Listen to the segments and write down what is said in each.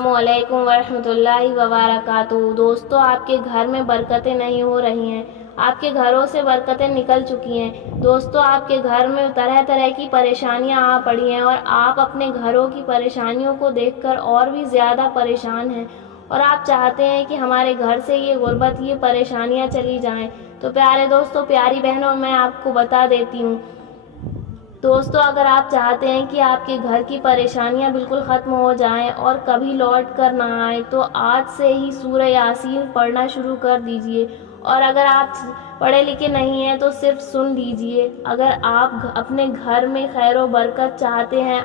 السلام علیکم ورحمۃ اللہ وبرکاتہ۔ دوستو، آپ کے گھر میں برکتیں نہیں ہو رہی ہیں، آپ کے گھروں سے برکتیں نکل چکی ہیں۔ دوستو، آپ کے گھر میں طرح طرح کی پریشانیاں آ پڑی ہیں اور آپ اپنے گھروں کی پریشانیوں کو دیکھ کر اور بھی زیادہ پریشان ہیں، اور آپ چاہتے ہیں کہ ہمارے گھر سے یہ غربت، یہ پریشانیاں چلی جائیں۔ تو پیارے دوستو، پیاری بہنوں، میں آپ کو بتا دیتی ہوں دوستو، اگر آپ چاہتے ہیں کہ آپ کے گھر کی پریشانیاں بالکل ختم ہو جائیں اور کبھی لوٹ کر نہ آئیں، تو آج سے ہی سورہ یاسین پڑھنا شروع کر دیجئے۔ اور اگر آپ پڑھے لکھے نہیں ہیں تو صرف سن لیجئے۔ اگر آپ اپنے گھر میں خیر و برکت چاہتے ہیں،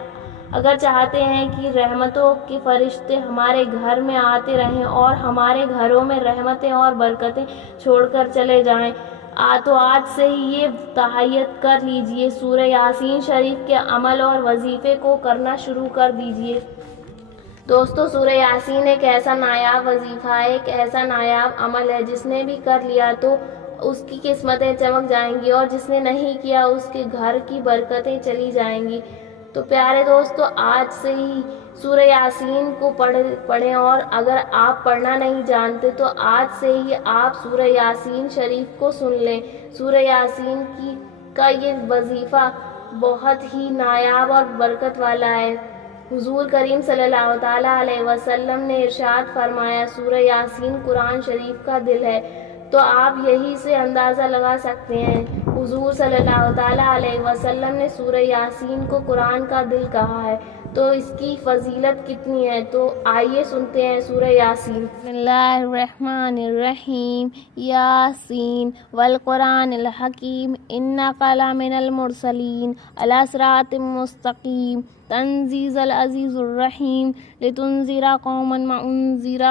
اگر چاہتے ہیں کہ رحمتوں کے فرشتے ہمارے گھر میں آتے رہیں اور ہمارے گھروں میں رحمتیں اور برکتیں چھوڑ کر چلے جائیں، تو آج سے ہی یہ تہیت کر لیجئے، سورہ یاسین شریف کے عمل اور وظیفے کو کرنا شروع کر دیجئے۔ دوستو، سورہ یاسین ایک ایسا نایاب وظیفہ ہے، ایک ایسا نایاب عمل ہے، جس نے بھی کر لیا تو اس کی قسمتیں چمک جائیں گی، اور جس نے نہیں کیا اس کے گھر کی برکتیں چلی جائیں گی۔ تو پیارے دوستو، آج سے ہی سورہ یاسین کو پڑھیں، اور اگر آپ پڑھنا نہیں جانتے تو آج سے ہی آپ سورہ یاسین شریف کو سن لیں۔ سورہ یاسین کا یہ وظیفہ بہت ہی نایاب اور برکت والا ہے۔ حضور کریم صلی اللہ تعالیٰ علیہ وسلم نے ارشاد فرمایا، سورہ یاسین قرآن شریف کا دل ہے۔ تو آپ یہی سے اندازہ لگا سکتے ہیں، حضور صلی اللہ تعالیٰ علیہ وسلم نے سورہ یاسین کو قرآن کا دل کہا ہے، تو اس کی فضیلت کتنی ہے۔ تو آئیے سنتے ہیں سورہ یاسین۔ بسم اللہ الرحمن الرحیم۔ یاسین والقرآن الحکیم انک لمن المرسلین علی صراط مستقیم تنزیل العزیز الرحیم لتنذر قوما ما انذر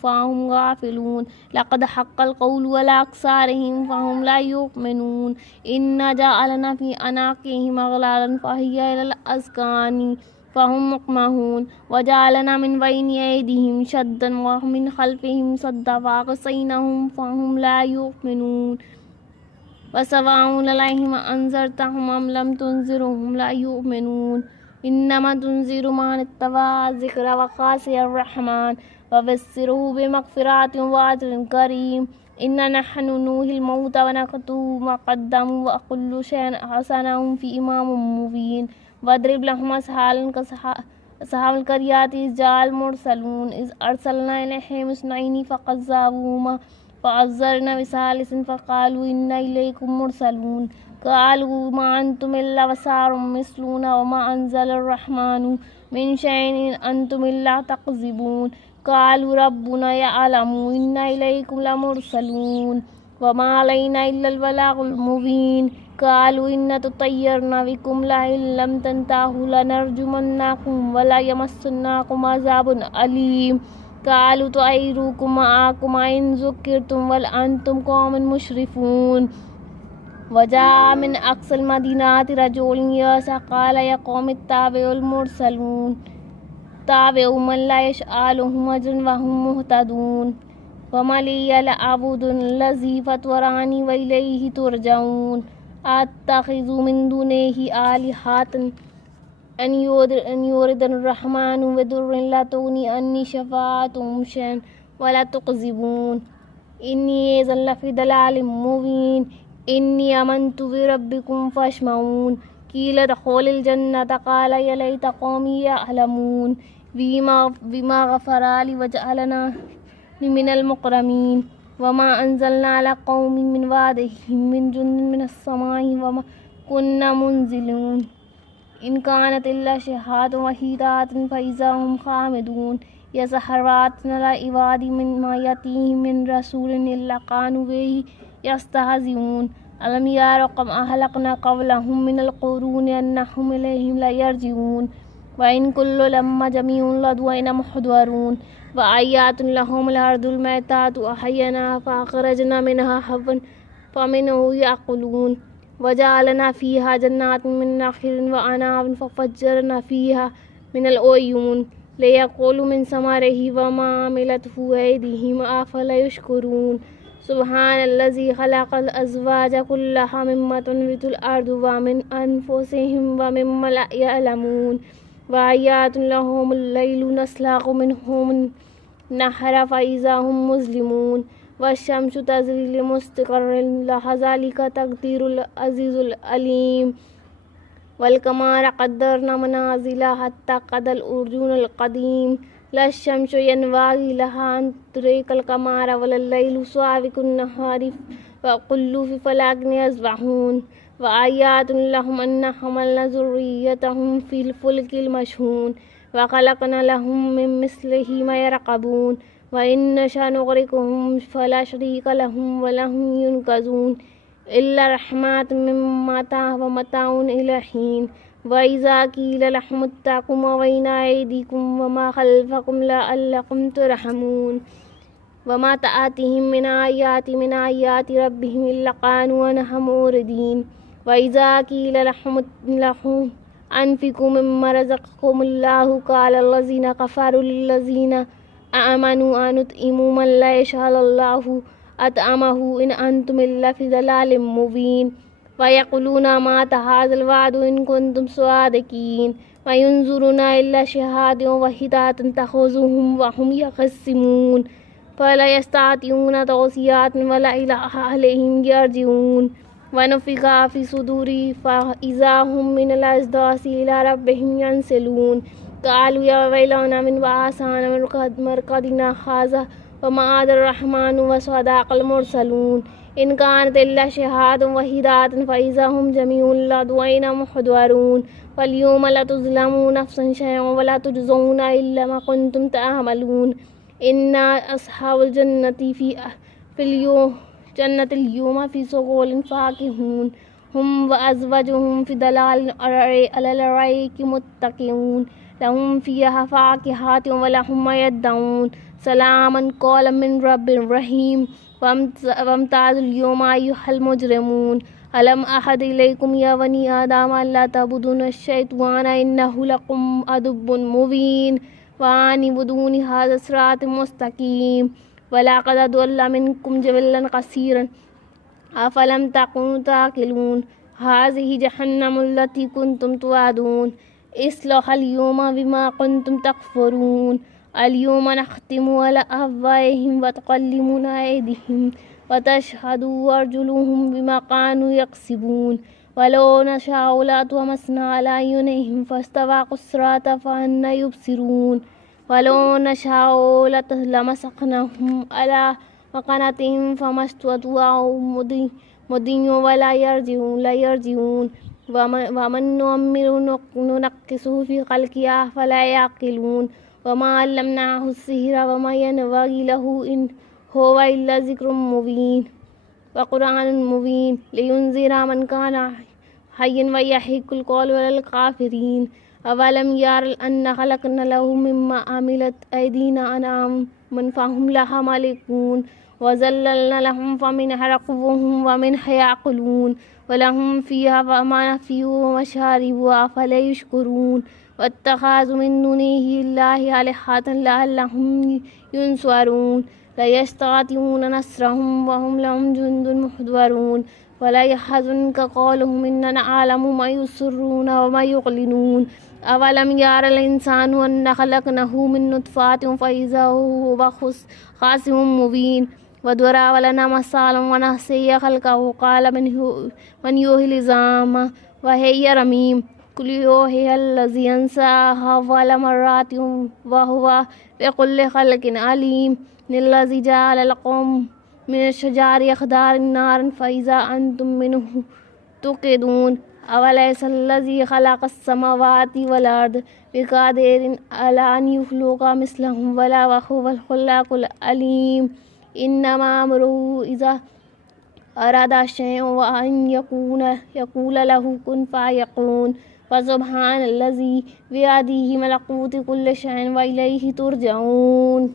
فهم غافلون لقد حق القول على اکثرهم فهم لا یؤمنون انا جعلنا فی اعناقهم اغلالا فهي الى الاذقان فهم مقمحون وجعلنا من بین ایدیہم سدا ومن خلفهم سدا فاغشیناہم فهم لا یؤمنون وسواء علیہم انذرتهم ام لم تنذرهم لا یؤمنون انما تنذر من اتبع الذکر وخشی الرحمن فبشرہ بمغفرۃ واجر کریم انا نحن نحیی الموتى ونکتب ما قدموا وکل شیء احصیناہ فی امام مبین واضرب لهم مثلا كأصحاب القرية إذ جاء المرسلون إذ أرسلنا إليهم اثنين فكذبوهما فعززنا بثالث فقالوا إنا إليكم مرسلون قالوا ما أنتم إلا بشر مثلنا وما أنزل الرحمن من شيء إن أنتم إلا تكذبون قالوا ربنا يعلم إنا إليكم لمرسلون وما علينا إلا البلاغ المبين قالوا إنا تطيرنا بكم لئن لم تنتهوا لنرجمنكم ولا يمسنكم عذاب أليم قالوا طائركم معكم إن ذكرتم بل أنتم قوم مسرفون وجاء من أقصى المدينة رجل يسعى قال يا قوم اتبعوا المرسلين اتبعوا من لا يسألهم أجرا وهم مهتدون وما لي لا أعبد الذي فطرني وإليه ترجعون أتخذ من دونه آلهة أن يرد الرحمن بضر لا تغني عني شفاعتهم شيئا ولا تكذبون إني إذا لفي ضلال مبين إني آمنت بربكم فاسمعون قيل ادخلوا الجنة قال يا ليت قومي يعلمون بما غفر لي وجعلنا من المكرمين وما أنزلنا على قوم من بعدهم من جند من السماء وما كنا منزلين إن كانت إلا شهادة وحيدة فإذا هم خامدون يسحراتنا العباد من ما يأتيهم من رسول إلا كانوا به يستهزئون ألم يروا كم أهلكنا قبلهم من القرون أنهم إليهم لا يرجعون وإن كل لما جميع لدينا محضرون وآيات لهم الأرض الميتة أحييناها فأخرجنا منها حبا فمنه يأكلون وجعلنا فيها جنات من نخيل وأعناب ففجرنا فيها من العيون ليأكلوا من ثمره وما عملته أيديهم أفلا يشكرون سبحان الذي خلق الأزواج كلها مما تنبت الأرض ومن أنفسهم ومما لا يعلمون وآيات لهم الليل نسلخ منه النهار فإذا هم مظلمون والشمس تجري لمستقر لها ذلك تقدير العزيز العليم والقمر قدرنا منازل حتى قد الأرجون القديم لا الشمس ينبغي لها أن تدرك القمر ولا الليل سابق النهار وكل في فلك يسبحون وآيات لهم أن حملنا ذريتهم في الفلك المشحون وخلقنا لهم من مثله ما يركبون وإن نشأ نغرقهم فلا شريك لهم ولا هم ينقذون إلا رحمة من متاع ومتاع إلى حين وإذا قيل لهم اتقوا ما بين أيديكم وما خلفكم لعلكم ترحمون وما تأتيهم من آيات ربهم إلا قالوا عنها معرضين وإذا قيل لهم أنفقوا مما رزقكم الله قال الذين كفروا للذين آمنوا أنطعم من لا يشاء الله أطعمه إن أنتم إلا في ضلال مبين ويقولون متى هذا الوعد إن كنتم صادقين وينظرون إلا شهادة واحدة تأخذهم وهم يخصمون فلا يستطيعون توصية ولا إلى أهلهم يرجعون ونفخ في صدور فإذا هم من الأجداث إلى ربهم ينسلون قالوا يا ويلنا من بعثنا مرقدنا هذا وما عاد الرحمن وصدق المرسلون إن كانت إلا شهادة واحدة فإذا هم جميع لدينا محضرون واليوم لا تظلمون نفس شيئا ولا تجزون إلا ما كنتم تعملون إن أصحاب الجنة في اليوم جنة اليوم في شغل فاكهون هم وأزواجهم في ظلال على الأرائك متكئون لهم فيها فاكهة ولهم ما يدعون سلاما قولا من رب رحيم وامتازوا اليوم أيها المجرمون ألم أحد إليكم يا بني آدم ألا تعبدون الشيطان إنه لكم عدو مبين وأن اعبدوني هذا صراط مستقيم ولقد أضل منكم جبلا كثيرا أفلم تكونوا تعقلون هذه جهنم التي كنتم توعدون اصلوها اليوم بما كنتم تكفرون اليوم نختم على أفواههم وتكلمنا أيديهم وتشهد أرجلهم بما كانوا يكسبون ولو نشاء لطمسنا على أعينهم فاستبقوا الصراط فأنى يبصرون ولو نشاء لمسخناهم على مكانتهم فما استطاعوا مضيا ولا يرجعون ومن نؤمر ننقصه في خلقه فلا يعقلون وما علمناه السحر وما ينبغي له إن هو إلا ذكر مبين وقرآن مبين لينذر من كان حيا ويحق القول على الكافرين أولم ير أن خلقنا له مما عملت أيدينا أنعاما فهم لها مالكون وذللنا لهم فمنها ركوبهم ومنها يأكلون ولهم فيها منافع ومشارب أفلا يشكرون واتخذوا من دونه الله آلهة لعلهم ينصرون لا يستطيعون نصرهم وهم لهم جند محضرون ولا يحزنك قولهم إننا نعلم ما يسرون وما يعلنون أولم يرى الإنسان أنا خلقناه من نطفة فإذا هو خصيم مبين وضرب لنا مثلا ونسي خلقه قال من يحيي العظام وهي رميم قل يحييها الذي ينساها أول مرات وهو بكل خلق عليم الذي جعل لكم من الشجر أخضر نارا فإذا أنتم منه توقدون أوليس الذي خلق السماوات والأرض بقادر على أن يخلق مثلهم ولا وهو الخلاق العليم إنما أمره إذا أراد شيئا وأن يقول له كن فيكون فسبحان الذي بيده ملكوت كل شيء وإليه ترجعون.